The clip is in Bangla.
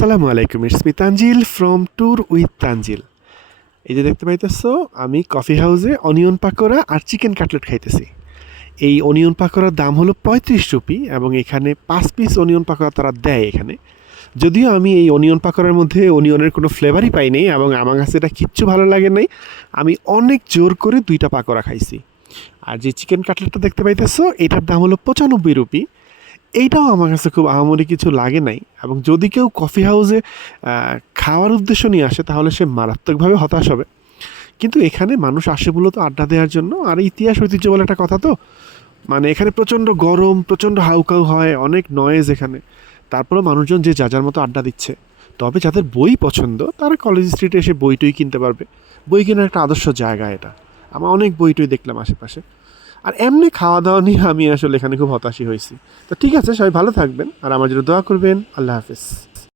আসসালামু আলাইকুম, it's me Tanzil from tour with Tanzil. এই যে দেখতে পাইতেছো, আমি কফি হাউসে অনিয়ন পাকোড়া আর চিকেন কাটলেট খাইতেছি। এই অনিয়ন পাকোড়ার দাম হলো 35 রুপি এবং এখানে 5 পিস অনিয়ন পাকোড়া তারা দেয় এখানে। যদিও আমি এই অনিয়ন পাকোড়ার মধ্যে অনিয়নের কোনো ফ্লেভারই পাই নাই এবং আমার কাছে এটা কিচ্ছু ভালো লাগে নাই। আমি অনেক জোর করে 2টা পাকোড়া খাইছি। আর যে চিকেন কাটলেটটা দেখতে পাইতেছো, এটার দাম হলো 95 রুপি। এইটাও আমার কাছে খুব আহামরি কিছু লাগে নাই এবং যদি কেউ কফি হাউসে খাওয়ার উদ্দেশ্য নিয়ে আসে তাহলে সে মারাত্মকভাবে হতাশ হবে। কিন্তু এখানে মানুষ আসে মূলত আড্ডা দেওয়ার জন্য, আর ইতিহাস ঐতিহ্য বলে একটা কথা তো, মানে এখানে প্রচণ্ড গরম, প্রচণ্ড হাউকাউ হয়, অনেক নয়েজ এখানে। তারপরেও মানুষজন যে যার যার মতো আড্ডা দিচ্ছে। তবে যাদের বই পছন্দ তারা কলেজ স্ট্রিটে এসে বই টই কিনতে পারবে। বই কেনার একটা আদর্শ জায়গা এটা। আমার অনেক বই টই দেখলাম আশেপাশে। আর এমনি খাওয়া দাওয়া নিয়ে আমি আসলে এখানে খুব হতাশই হয়েছি। তো ঠিক আছে, সবাই ভালো থাকবেন আর আমার জন্য দোয়া করবেন। আল্লাহ হাফেজ।